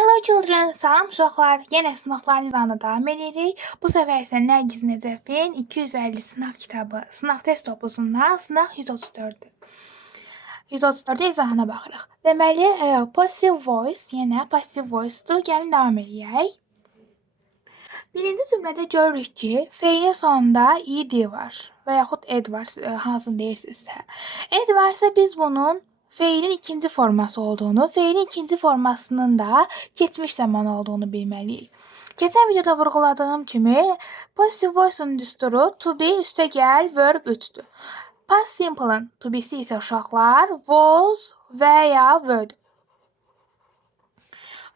Hello children, salam uşaqlar. Yenə sınavlar nizamına davam edirik. Bu səfər isə Nərgiz Nəcəfin 250 sınav kitabı, sınav test topusundan sınaq 134-dür. 134-də izahına baxırıq. Deməli, passive voice, yenə passive voice-dur. Gəlin davam edək. Birinci cümlədə görürük ki, feilin sonunda ed var və yaxud ed var, hansını deyirsinizsə. Ed varsa biz bunun feilin ikinci forması olduğunu, feilin ikinci formasının da keçmiş zaman olduğunu bilməliyik. Keçən videoda vurğuladığım kimi, passive voice-un düsturu to be üstəgəl verb 3-dür. Past simple-ın to be-si isə uşaqlar was və ya were.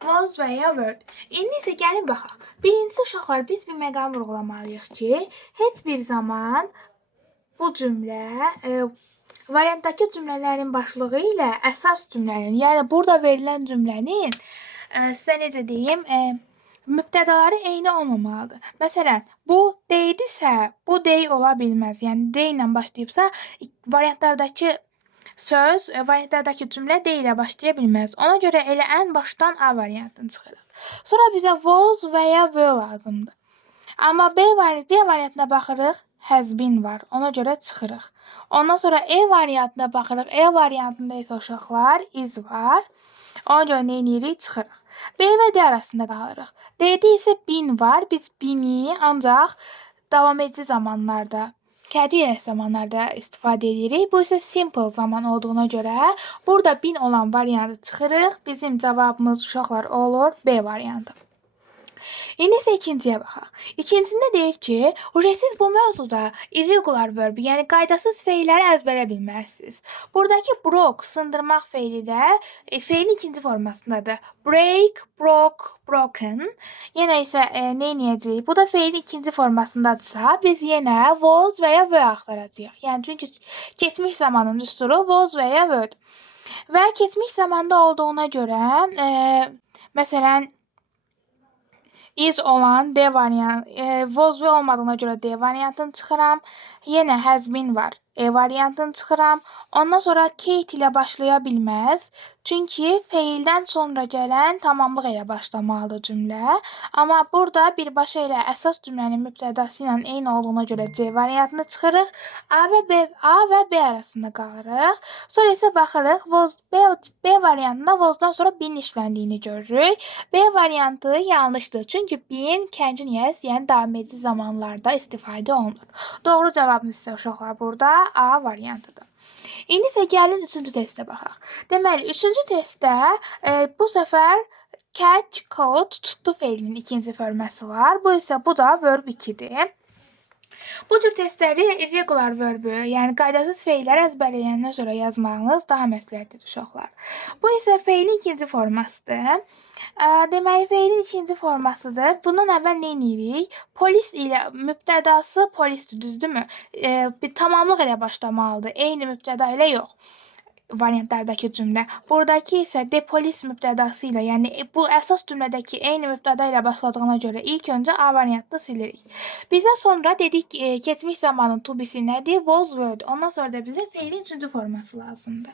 Was və ya were. İndi isə gəlin baxaq. Birincisi uşaqlar, biz bir məqam vurğulamalıyıq ki, heç bir zaman bu cümlə variantdakı cümlələrin başlığı ilə əsas cümlənin, yəni burada verilən cümlənin sizə necə deyim, mübtədaları eyni olmamalıdır. Məsələn, bu deydisə, bu dey ola bilməz. Yəni dey ilə başlayıbsa, variantlardakı söz, variantlardakı cümlə dey ilə başlaya bilməz. Ona görə elə ən başdan A variantını çıxırıq. Sonra bizə was və ya were lazımdır. Amma B variantına baxırıq, has been var. Ona görə çıxırıq. Ondan sonra E variantına baxırıq. E variantında isə uşaqlar is var. Ona görə nə edirik? Çıxırıq. B və D arasında qalırıq. D-də isə been var. Biz been-i ancaq davam edici zamanlarda, kədi zamanlarda istifadə edirik. Bu isə simple zaman olduğuna görə burada been olan variantı çıxırıq. Bizim cavabımız uşaqlar olur B variantı. İndi isə ikinciyə baxaq. İkincisində deyir ki, siz bu mövzuda irregular verb, yəni qaydasız feilləri əzbərə bilməlisiniz. Buradakı broke, sındırmaq feili də feilin ikinci formasındadır. Break, broke, broken. Yenə isə nə edəcəyik? Bu da feilin ikinci formasındadırsa, biz yenə was və ya were axtaracağıq. Yəni çünki keçmiş zamanın düsturu was və ya were. Və keçmiş zamanda olduğuna görə, məsələn, is olan D variantı, was və olmadığına görə D variantını çıxıram. Yenə has been var. E variantını çıxıram. Ondan sonra Kate ilə başlaya bilməz. Çünki feildən sonra gələn tamamlıq ilə başlamalıdır cümlə. Amma burada birbaşa ilə əsas cümlənin mübtədası ilə eyni olduğuna görə C variantını çıxırıq. A və B arasında qalırıq. Sonra isə baxırıq, B variantında wasdan sonra been işləndiyini görürük. B variantı yanlışdır. Çünki been continuous, yəni davam edici zamanlarda istifadə olunur. Doğru cavabımız isə uşaqlar burada A variantıdır. İndi isə gəlin üçüncü testə baxaq. Deməli, üçüncü testdə bu səfər catch, caught, tutdu feilinin ikinci forması var. Bu da verb 2-dir. Bu cür testləri irregular verbi, yəni qaydasız feilləri əzbərləyəndən sonra yazmağınız daha məsləhətlidir uşaqlar. Bu isə feilin ikinci formasıdır. Deməli, feilin ikinci formasıdır. Bundan əvvəl nə edirik? Polis ilə mübtədası polisdir, düzdürmü? Bir tamamlıq ilə başlamalıdır. Eyni mübtəda ilə yox. Variantlardakı cümlə. Buradakı isə de polis mübtədası ilə, yəni bu əsas cümlədəki eyni mübtəda ilə başladığına görə ilk öncə A variantını silirik. Bizə sonra dedik keçmiş zamanın to be-si nədir? Was, were. Ondan sonra da bizə feilin üçüncü forması lazımdır.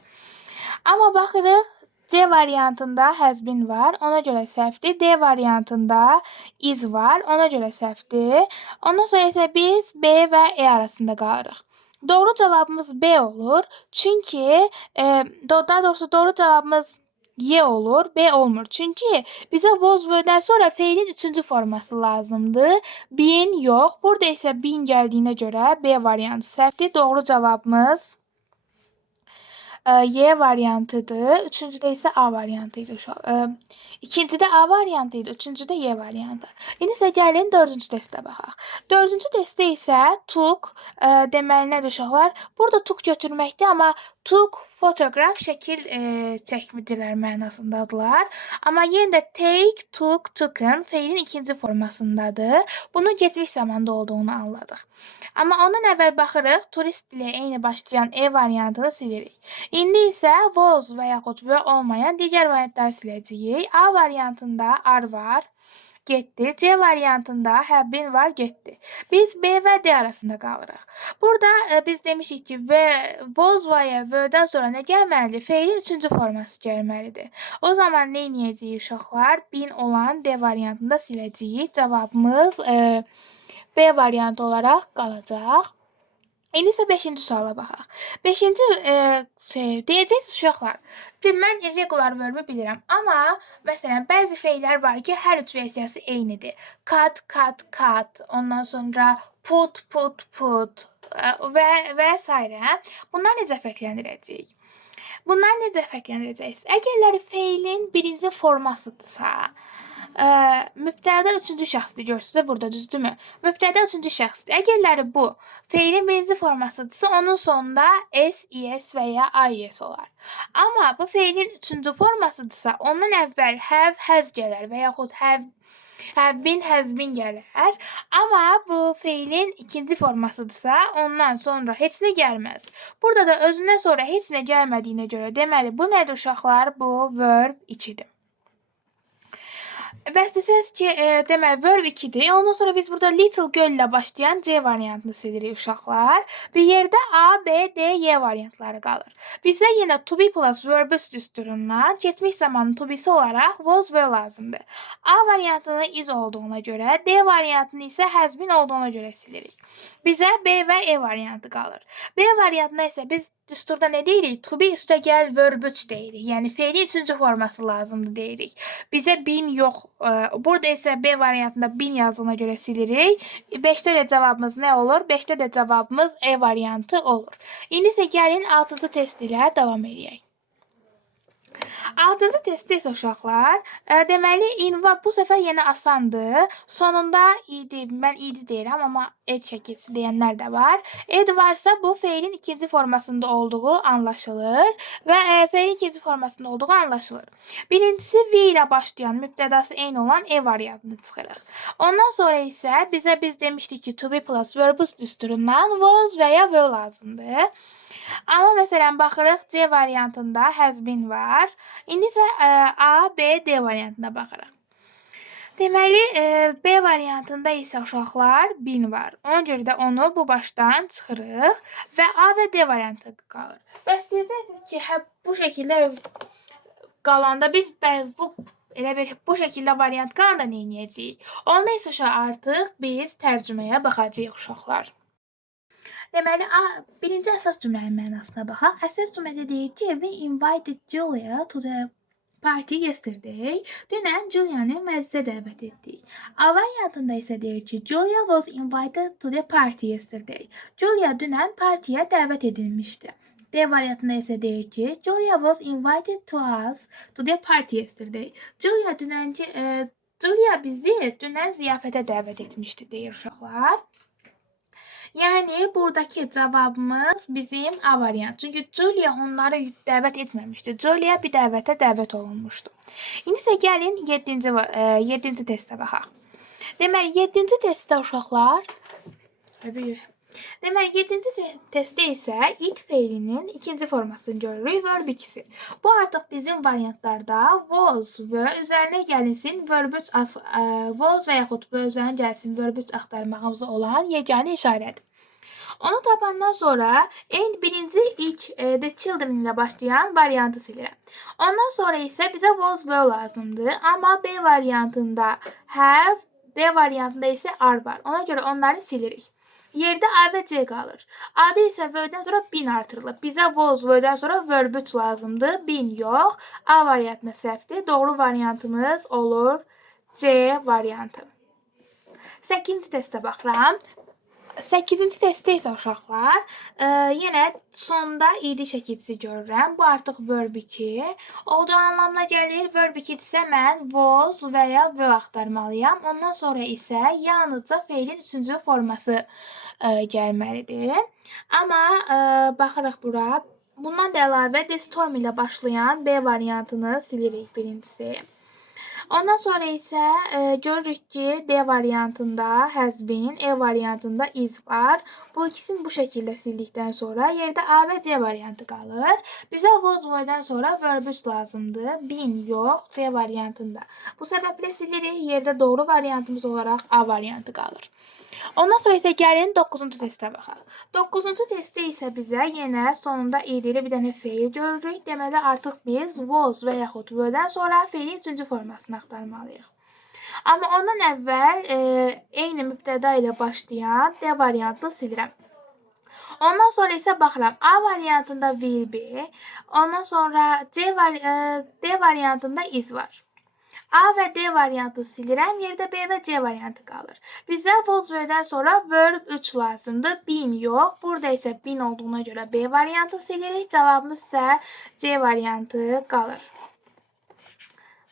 Amma baxırıq, C variantında has been var, ona görə səhvdir. D variantında is var, ona görə səhvdir. Ondan sonra isə biz B və E arasında qalırıq. Doğru cavabımız B olur. Çünki, daha doğrusu doğru cavabımız Y olur, B olmur. Çünki bizə was veredən sonra feilin üçüncü forması lazımdır. Been yox. Burada isə been gəldiyinə görə B variantı səhvdir. Doğru cavabımız Y variantıdır. Üçüncüdə isə A variantıydı. İkincidə A variantıydı. Üçüncüdə Y variantı. İndi isə gəlin dördüncü testə baxaq. Dördüncü testdə isə took, deməli nədir uşaqlar? Burada took götürməkdir, amma took fotoqraf, şəkil çəkdilər mənasındadılar. Amma yenə də take, took, took'ın feilin ikinci formasındadır. Bunun keçmiş zamanda olduğunu anladıq. Amma ondan əvvəl baxırıq, turist ilə eyni başlayan E variantını silirik. İndi isə was və yaxud were olmayan digər variantları siləcəyik. A variantında are var. getdi. C variantında have been var, getdi. Biz B və D arasında qalırıq. Burada biz demişik ki, was və ya were-dən sonra nə gəlməlidir? Feilin üçüncü forması gəlməlidir. O zaman nə edəcəyik uşaqlar? Been olan D variantında siləcəyik. Cavabımız B variantı olaraq qalacaq. İndi isə 5-ci suala baxaq. 5-ci deyəcəksiniz uşaqlar. Mən irregular verbi bilirəm, amma məsələn bəzi feillər var ki, hər üç versiyası eynidir. Cut, ondan sonra put və s. Bunlar necə fərqləndirəcəyik? Əgərləri feilin birinci formasıdırsa, mübtəda üçüncü şəxsdir, görürsünüz burada, düzdürmü? Mübtəda üçüncü şəxsdir. Əgərləri bu feilin birinci formasıdırsa, onun sonunda s, es və ya is olar. Amma bu feilin üçüncü formasıdırsa, ondan əvvəl have, has gələr və yaxud have been, has been gələr. Amma bu feilin ikinci formasıdırsa, ondan sonra heç nə gəlməz. Burada da özündən sonra heç nə gəlmədiyinə görə deməli, bu nədir uşaqlar? Bu verb 2-dir. Bəs desəz ki, deməli, verb 2-dir. Ondan sonra biz burada little girl ilə başlayan C variantını silirik uşaqlar. Bir yerdə A, B, D, Y variantları qalır. Bizə yenə to be plus verb düsturundan keçmiş zamanın to be'si olaraq was were lazımdır. A variantının is olduğuna görə, D variantını isə has been olduğuna görə silirik. Bizə B və E variantı qalır. B variantına isə biz düsturda nə deyirik? To be üstəgəl verb 3 deyirik. Yəni feilin üçüncü forması lazımdır deyirik. Bizə been yox. Burada isə B variantında been yazdığına görə silirik. 5-də də cavabımız nə olur? 5-də də cavabımız E variantı olur. İndi isə gəlin 6-cı test ilə davam edək. 6-cı testdə isə uşaqlar, deməli, bu səfər yenə asandır. Sonunda idi, mən idi deyirəm, amma ed şəkilsi deyənlər də var. Ed varsa, bu feilin ikinci formasında olduğu anlaşılır və feilin ikinci formasında olduğu anlaşılır. Birincisi V ilə başlayan, mübtədası eyni olan E variantını çıxırıq. Ondan sonra isə biz demişdik ki, to be plus verbus düsturundan was və ya were lazımdır. Amma məsələn, baxırıq C variantında has been var. İndi isə A, B, D variantına baxırıq. Deməli, B variantında isə uşaqlar been var. Ona görə də onu bu başdan çıxırıq və A və D variantı qalır. Bəs deyəcəksiniz ki, bu şəkildə qalanda biz bu şəkildə variant qalanda nə edəcəyik? Onda isə artıq biz tərcüməyə baxacağıq uşaqlar. Deməli, birinci əsas cümlənin mənasına baxaq. Əsas cümlədə deyir ki, we invited Julia to the party yesterday. Dünən Julia'nı məclisə dəvət etdik. A variantında isə deyir ki, Julia was invited to the party yesterday. Julia dünən partiyə dəvət edilmişdi. D variantında isə deyir ki, Julia was invited to us to the party yesterday. Julia bizi dünən ziyafətə dəvət etmişdi, deyir uşaqlar. Yəni, buradakı cavabımız bizim A variantı. Çünki Julia onları dəvət etməmişdi. Julia bir dəvətə dəvət olunmuşdu. İndi isə gəlin 7-ci testə baxaq. Deməli, 7-ci testdə uşaqlar... Deməli, 7-ci testdə isə it feilinin ikinci formasını görürük, verb 2-si. Bu artıq bizim variantlarda was və üzərinə gəlinsin verb 3 was və yaxud və üzərinə gəlsin verb 3 axtarmağımız olan yeganə işarədir. Onu tapandan sonra birinci ilk the children ilə başlayan variantı silirəm. Ondan sonra isə bizə was were lazımdır. Amma B variantında have, D variantında isə are var. Ona görə onları silirik. Yerdə A və C qalır. A-da isə were-dən sonra been artırılıb. Bizə was were-dən sonra verb 3 lazımdır. Been yox. A variantına səhvdir. Doğru variantımız olur C variantı. 8-ci testə baxıram. 8-ci testdə isə uşaqlar, yenə sonda id şəkilsi görürəm. Bu artıq verb 2. Olduğu anlamına gəlir. Verb 2-dirsə mən was və ya were axtarmalıyam. Ondan sonra isə yalnızca feilin üçüncü forması gəlməlidir. Amma baxırıq bura. Bundan da əlavə the storm ilə başlayan B variantını silirik birincisi. Ondan sonra isə görürük ki, D variantında has been, E variantında is var. Bu ikisini bu şəkildə sildikdən sonra yerdə A və C variantı qalır. Bizə was were-dən sonra verb 3 lazımdır. Been yox, C variantında. Bu səbəblə silirik. Yerdə doğru variantımız olaraq A variantı qalır. Ondan sonra isə gəlin 9-cu testə baxaq. 9-cu testdə isə bizə yenə sonunda id ilə bir dənə feil görürük. Deməli, artıq biz was və yaxud were-dən sonra feilin 3-cü formasını axtarmalıyıq. Amma ondan əvvəl eyni mübtəda ilə başlayan D variantını silirəm. Ondan sonra isə baxıram. A variantında will be, ondan sonra D variantında is var. A və D variantı silirəm. Yerdə B və C variantı qalır. Bizə was were-dən sonra verb 3 lazımdır. Been yox. Burada isə been olduğuna görə B variantı silirik. Cavabımız isə C variantı qalır.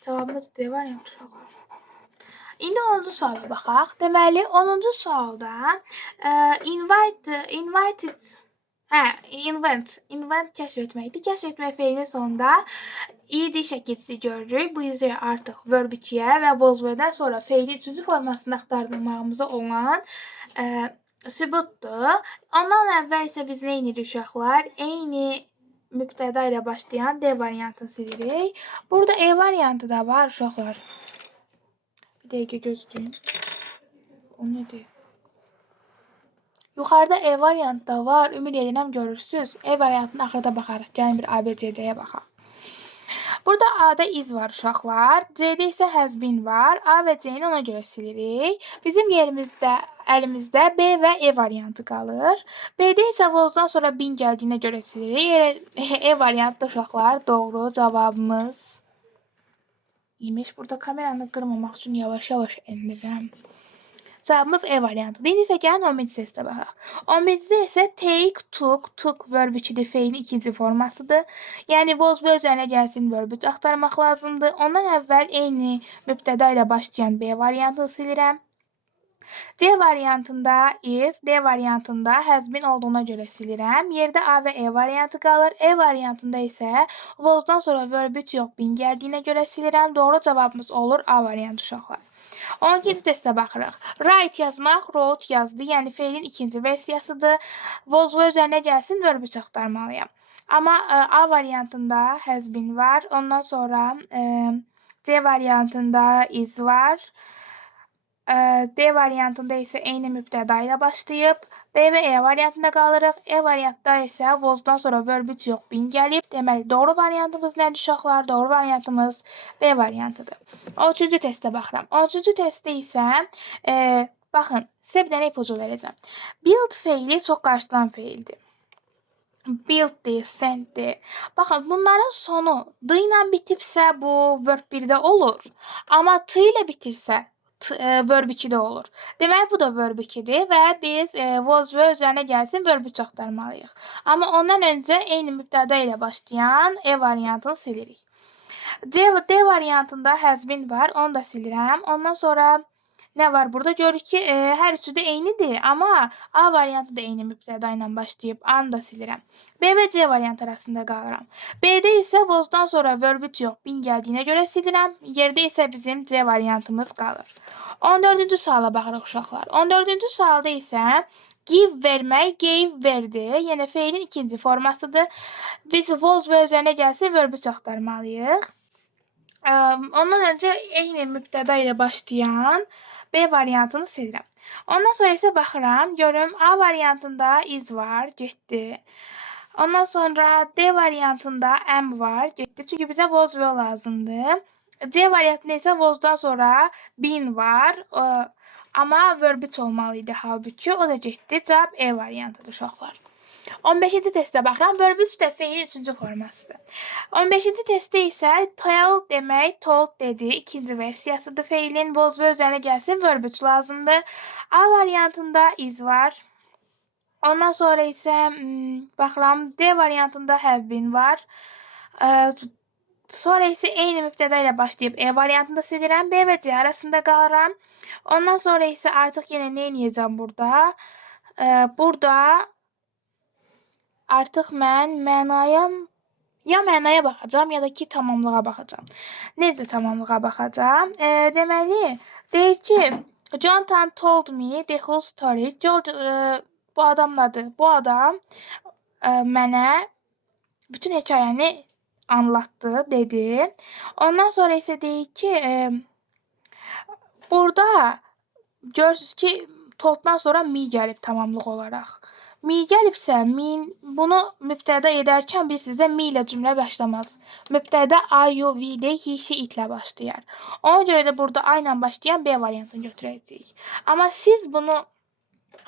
Cavabımız D variantı qalır. İndi 10-cu suala baxaq. Deməli, 10-cu sualda invent kəşf etməkdir. Kəşf etmək feilinin sonunda id şəkilçisi görürük. Bu izə artıq verb 2-yə və was were-dən sonra feilin 3-cü formasını axtardığımıza olan sübutdur. Ondan əvvəl isə biz nə edirik uşaqlar? Eyni mübtəda ilə başlayan D variantını silirik. Burada E variantı da var uşaqlar. Bir dəqiqə gözləyin. O nədir? Yuxarıda E variantı da var. Ümid edirəm görürsünüz. E variantına axırda baxarıq. Gəlin bir ABCD-yə baxaq. Burada A-da is var uşaqlar. C-də isə has been var. A və C-ni ona görə silirik. Bizim yerimizdə, əlimizdə B və E variantı qalır. B-də isə was-dan sonra been gəldiyinə görə silirik. E variantı uşaqlar doğru cavabımız imiş. Burada kameranı qırmamaq üçün yavaş-yavaş endirirəm. Cavabımız E variantıdır. İndi isə gəlin 11-ci testə baxaq. 11-ci isə take, took verb 2-dir, feilin ikinci formasıdır. Yəni was və üzərinə gəlsin verb 3 axtarmaq lazımdır. Ondan əvvəl eyni mübtəda ilə başlayan B variantını silirəm. C variantında is, D variantında has been olduğuna görə silirəm. Yerdə A və E variantı qalır. E variantında isə was-dan sonra verb 3 yox, been gəldiyinə görə silirəm. Doğru cavabımız olur A variantı uşaqlar. 12-ci testə baxırıq. Write yazmaq, wrote yazdı. Yəni feilin ikinci versiyasıdır. Was və üzərinə gəlsin verb 3 axtarmalıyam. Amma A variantında has been var. Ondan sonra C variantında is var. D variantında isə eyni mübtəda ilə başlayıb. B və E variantında qalırıq. E variantda isə was-dan sonra verb 3 yox, been gəlib. Deməli, doğru variantımız nədir uşaqlar? Doğru variantımız B variantıdır. 13-cü testə baxıram. 13-cü testdə isə baxın, sizə bir dənə ipucu verəcəm. Build feili çox qarşılanan feildir. Build-dir, send-dir. Baxın, bunların sonu d ilə bitibsə bu verb 1-də olur. Amma t ilə bitirsə verb 2-də olur. Deməli, bu da verb 2-dir və biz was və üzərinə gəlsin verb 3 axtarmalıyıq. Amma ondan öncə eyni mübtəda ilə başlayan E variantını silirik. D variantında has been var, onu da silirəm. Ondan sonra nə var burada? Görürük ki, hər üçü də eynidir, amma A variantı da eyni mübtəda ilə başlayıb, A-nı da silirəm. B və C variantı arasında qalıram. B-də isə was-dan sonra verb 3 yox, been gəldiyinə görə silirəm. Yerdə isə bizim C variantımız qalır. 14-cü suala baxırıq uşaqlar. 14-cü sualda isə give vermək, gave verdi. Yəni feilin ikinci formasıdır. Biz was və üzərinə gəlsə verb 3 axtarmalıyıq. Ondan öncə eyni mübtəda ilə başlayan B variantını silirəm. Ondan sonra isə baxıram, görüm A variantında is var, getdi. Ondan sonra D variantında am var, getdi. Çünki bizə was və lazımdır. C variantında isə was-dan sonra been var. Amma verb 3 olmalıydı halbuki. O da getdi. Cavab E variantıdır uşaqlar. 15-ci testə baxıram. Verb 3 də feilin 3-cü formasıdır. 15-ci testdə isə tell demək, told dedi. İkinci versiyasıdır feilin. Was və üzərinə gəlsin verb 3 lazımdır. A variantında is var. Ondan sonra isə baxıram D variantında have been var. Sonra isə eyni mübtəda ilə başlayıb E variantında silirəm. B və C arasında qalıram. Ondan sonra isə artıq yenə nə edəcəm burada? Burada artıq mən mənaya Ya mənaya baxacağam, ya da ki, tamamlığa baxacağam. Necə tamamlığa baxacağam? Deməli, deyir ki, Jonathan told me the whole story. George, bu adamın adı. Bu adam mənə bütün hekayəni anlattı, dedi. Ondan sonra isə deyir ki, burada görürsünüz ki, tolddan sonra me gəlib tamamlıq olaraq. Me gəlibsə, bunu mübtəda edərkən biz sizə me ilə cümlə başlamaz. Mübtəda I, you, we, they, he, she, it ilə başlayar. Ona görə də burada I ilə başlayan B variantını götürəcəyik. Amma siz bunu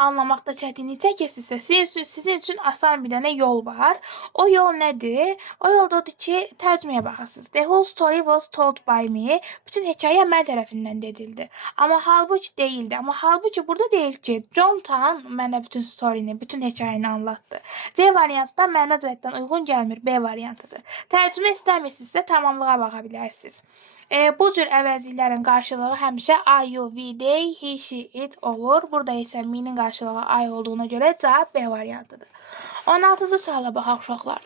anlamakta çətinlik çəkirsinizsə, sizin üçün asan bir dənə yol var. O yol nədir? O yol da odur ki, tərcüməyə baxırsınız. The whole story was told by me. Bütün hekayə mən tərəfindən dedildi. Amma halbuki deyildi. Amma halbuki burada deyil ki, Jonathan mənə bütün storyni, bütün hekayəni anlattı. C variantda məna cəhətdən uyğun gəlmir. B variantıdır. Tərcümə istəmirsinizsə tamamlığa baxa bilərsiniz. Bu cür əvəzliklərin qarşılığı həmişə I, you, we, they, he, she, it olur. Burada isə me'nin qarşılığı I olduğuna görə cavab B variantıdır. 16-cı suala baxaq uşaqlar.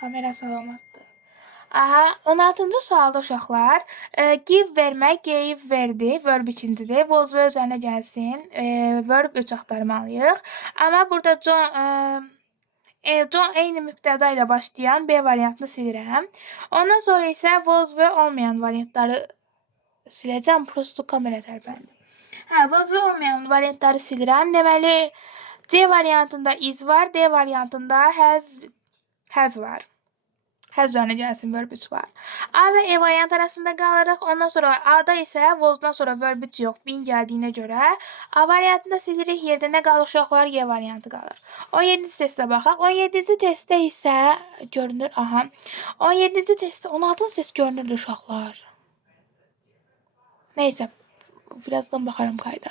Kamera salamatdır. Aha, 16-cı sualda uşaqlar, give vermək, gave verdi, verb ikincidir. Was və üzərinə gəlsin, verb 3 axtarmalıyıq. Amma burada John eyni mübtəda ilə başlayan B variantını silirəm. Ondan sonra isə was və olmayan variantları siləcəm. Prosto kamera tərpəndi. Was və olmayan variantları silirəm. Deməli, C variantında is var, D variantında has var. Has üzərinə gəlsin, verb 3 var. A və E variant arasında qalırıq. Ondan sonra A-da isə was'dan sonra verb 3 yox, bin gəldiyinə görə A variantında silirik. Yerdə nə qalır uşaqlar? Y variantı qalır. 17-ci testə baxaq. 17-ci testdə isə görünür, aha. 17-ci testdə 16-cı test görünür uşaqlar. Neysə, birazdan baxaram qayda.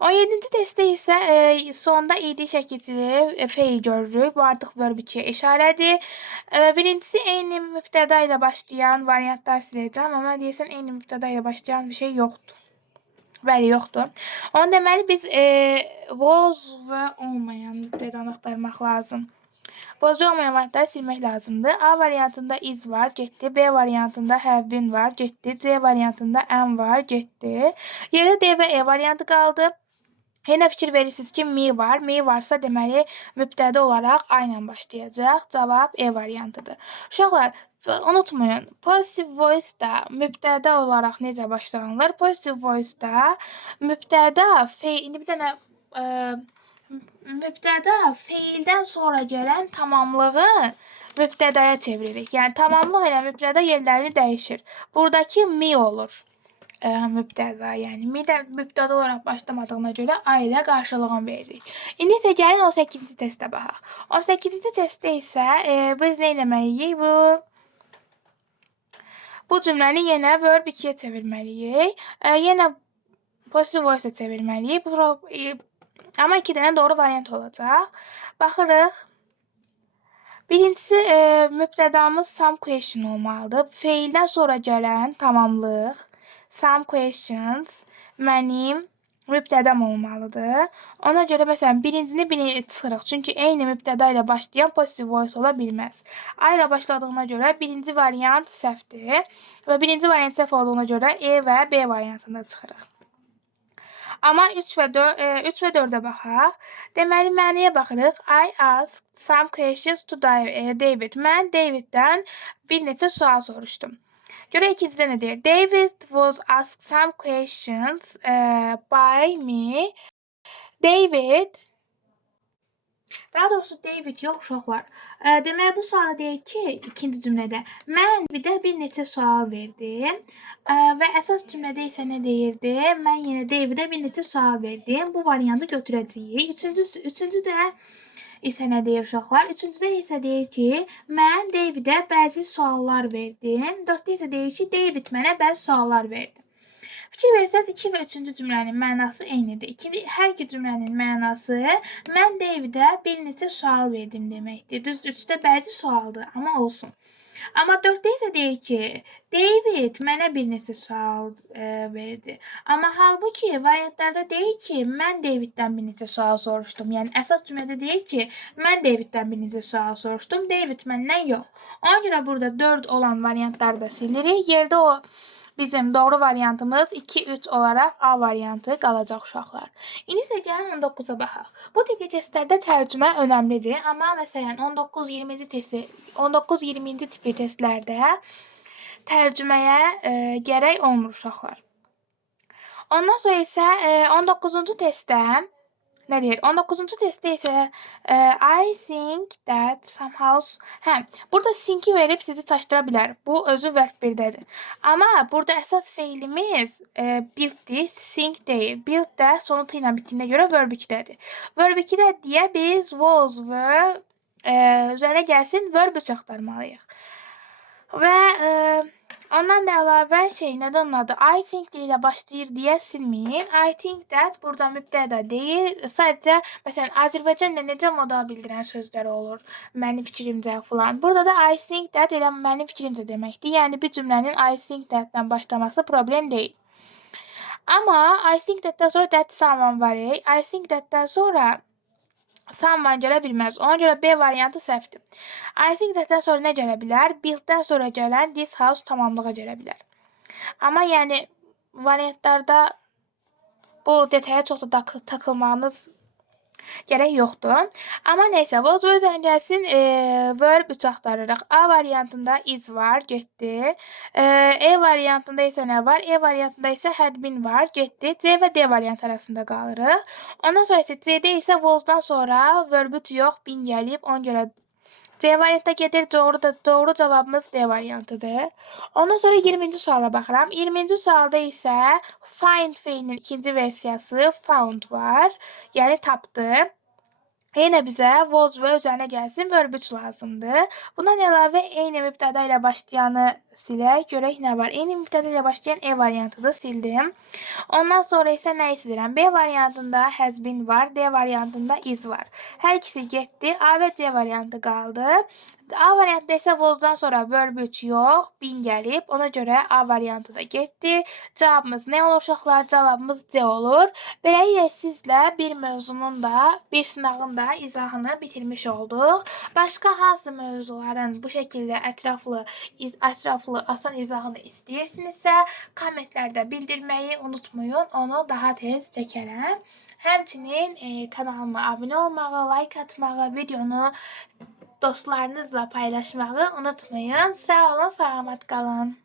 17-ci testdə isə sonda id şəkilçili feil görürük. Bu artıq verb 2-yə işarədir. Birincisi eyni mübtəda ilə başlayan variantlar siləcəm, amma deyəsən eyni mübtəda ilə başlayan bir şey yoxdur. Bəli, yoxdur. Onu deməli biz was və olmayan dedən axtarmaq lazım. Was və olmayan variantları silmək lazımdır. A variantında is var, getdi. B variantında have been var, getdi. C variantında am var, getdi. Yerdə D və E variantı qaldı. Yenə fikir verirsiniz ki, me var. Me varsa deməli mübtəda olaraq A ilə başlayacaq. Cavab E variantıdır. Uşaqlar, unutmayın, positive voice-da mübtəda olaraq necə başlanılır? Positive voice-da mübtəda indi bir dənə mübtəda feildən sonra gələn tamamlığı mübtədaya çeviririk. Yəni tamamlıq ilə mübtəda yerlərini dəyişir. Buradakı me olur. Mübtəda, yəni mübtəda olaraq başlamadığına görə A ilə qarşılığını veririk. İndi isə gəlin 18-ci testə baxaq. 18-ci testdə isə biz nə etməliyik? Bu cümləni yenə verb 2-yə çevirməliyik. Yenə positive voice-a çevirməliyik. Amma 2 dənə doğru variant olacaq. Baxırıq. Birincisi, mübtədamız some question olmalıdır. Feildən sonra gələn tamamlıq, some questions mənim mübtədam olmalıdır. Ona görə məsələn birincini çıxırıq. Çünki eyni mübtəda ilə başlayan positive voice ola bilməz. A ilə başladığına görə birinci variant səhvdir və birinci variant səhv olduğuna görə E və B variantında çıxırıq. Amma 3 və 4-ə baxaq. Deməli, mənəyə baxırıq. I asked some questions to David. Mən Daviddən bir neçə sual soruşdum. Görək ikincidə nə deyir? David was asked some questions by me. Daha doğrusu David yox uşaqlar. Deməli, bu suala deyir ki, ikinci cümlədə mən bir neçə sual verdim və əsas cümlədə isə nə deyirdi? Mən yenə Davidə bir neçə sual verdim. Bu variantı götürəcəyik. Üçüncüdə isə nə deyir uşaqlar? Üçüncüdə isə deyir ki, mən Davidə bəzi suallar verdim. 4-də isə deyir ki, David mənə bəzi suallar verdi. Fikir versəniz, 2 və 3-cü cümlənin mənası eynidir. Hər iki cümlənin mənası mən Davidə bir neçə sual verdim deməkdir. Düz 3-də bəzi sualdır, amma olsun. Amma 4-də isə deyir ki, David mənə bir neçə sual verdi. Amma halbuki variantlarda deyir ki, mən Daviddən bir neçə sual soruşdum. Yəni əsas cümlədə deyir ki, mən Daviddən bir neçə sual soruşdum, David məndən yox. Ona görə burada 4 olan variantları da silirik. Yerdə o bizim doğru variantımız 2-3 olaraq A variantı qalacaq uşaqlar. İndi isə gəlin 19-a baxaq. Bu tipli testlərdə tərcümə önəmlidir, amma məsələn 19-20-ci testi 19-20-ci tipli testlərdə tərcüməyə gərək olmur uşaqlar. Ondan sonra isə 19-cu testdə nə deyir? 19-cu testdə isə I think that somehow burada think-i verib sizi çaşdıra bilər. Bu özü verb 1-dədir. Amma burada əsas feilimiz build-dir, think deyil. Build də sonu t ilə bitdiyinə görə verb 2-dədir. Verb 2-də deyə biz was verb üzərinə gəlsin verb 3 axtarmalıyıq. Və ondan da əlavə nədir onun adı? I think ilə başlayır deyə silməyin. I think that burada mübtəda deyil. Sadəcə məsələn Azərbaycanla necə modal bildirən sözlər olur. Mənim fikrimcə falan. Burada da I think that elə mənim fikrimcə deməkdir. Yəni bir cümlənin I think that-dən başlaması problem deyil. Amma I think that-dən sonra that someone var. I think that-dən sonra someone gələ bilməz. Ona görə B variantı səhvdir. I think that-dən sonra nə gələ bilər? Build-dən sonra gələn this house tamamlığa gələ bilər. Amma yəni variantlarda bu detaya çox da takılmağınız gərək yoxdur. Amma nəysə, was və üzərinə gəlsin verb 3 axtarırıq. A variantında is var, getdi. E variantında isə nə var? E variantında isə had been var, getdi. C və D variantı arasında qalırıq. Ondan sonra isə C-də isə was'dan sonra verb 3 yox, been gəlib. Ona görə C variantda gedir. Doğru cavabımız D variantıdır. Ondan sonra 20-ci suala baxıram. 20-ci sualda isə find feilinin ikinci versiyası found var. Yəni tapdı. Yenə bizə was və üzərinə gəlsin verb 3 lazımdır. Bundan əlavə eyni mübtəda ilə başlayanı silək. Görək nə var. Eyni mübtəda ilə başlayan E variantıdır, sildim. Ondan sonra isə nəyi silirəm? B variantında has been var, D variantında is var. Hər ikisi getdi. A və C variantı qaldı. A variantda isə was'dan sonra verb 3 yox, been gəlib. Ona görə A variantı da getdi. Cavabımız nə olur uşaqlar? Cavabımız C olur. Beləliklə sizlə bir mövzunun da, bir sınağın da izahını bitirmiş olduq. Başqa hansı mövzuların bu şəkildə ətraflı, asan izahını istəyirsinizsə, kommentlərdə bildirməyi unutmayın. Onu daha tez çəkərəm. Həmçinin kanalıma abunə olmağı, like atmağı, videonu dostlarınızla paylaşmağı unutmayın. Sağ olun, salamat qalın.